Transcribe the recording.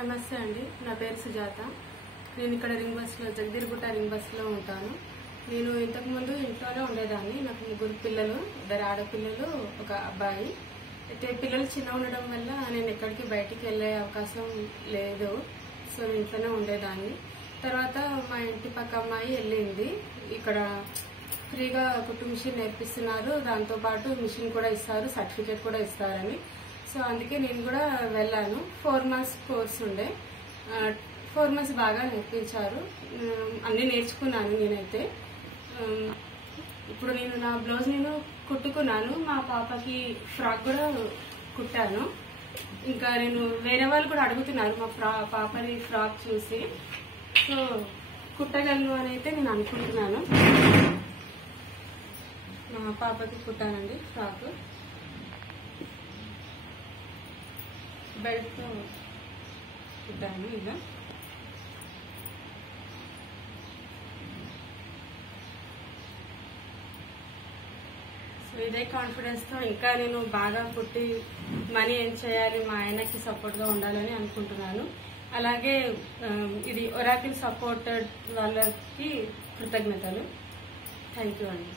నమస్తే అండి, నా పేరు సుజాత. నేను ఇక్కడ రింగ్ బస్లో జగదీర్గుట్ట రింగ్ బస్లో ఉంటాను. నేను ఇంతకుముందు ఇంట్లోనే ఉండేదాన్ని. నాకు 3 పిల్లలు, 2 ఆడపిల్లలు, 1 అబ్బాయి. అయితే పిల్లలు చిన్న ఉండడం వల్ల నేను ఎక్కడికి బయటికి వెళ్ళే అవకాశం లేదు. సో నేను ఇంట్లోనే ఉండేదాన్ని. తర్వాత మా ఇంటి పక్క అమ్మాయి వెళ్ళింది. ఇక్కడ ఫ్రీగా కుట్టు మిషన్ నేర్పిస్తున్నారు, దాంతోపాటు మిషన్ కూడా ఇస్తారు, సర్టిఫికేట్ కూడా ఇస్తారని. సో అందుకే నేను కూడా వెళ్ళాను. 4 months కోర్స్ ఉండే. 4 months బాగా నేర్పించారు. అన్నీ నేర్చుకున్నాను నేనైతే. ఇప్పుడు నేను నా బ్లౌజ్ నేను కుట్టుకున్నాను. మా పాపకి ఫ్రాక్ కూడా కుట్టాను. ఇంకా నేను వేరే వాళ్ళు కూడా అడుగుతున్నారు మా పాపని ఫ్రాక్ చూసి. సో కుట్టగలను అని అయితే నేను అనుకుంటున్నాను. మా పాపకి కుట్టానండి ఫ్రాక్. బెల్ట్తో కుట్టాను ఇలా. సో ఇదే కాన్ఫిడెన్స్తో ఇంకా నేను బాగా కుట్టి మనీ ఏం చేయాలి, మా ఆయనకి సపోర్ట్గా ఉండాలని అనుకుంటున్నాను. అలాగే ఇది ఒరాకిల్ సపోర్టెడ్ వాళ్ళకి కృతజ్ఞతలు. థ్యాంక్ యూ అండి.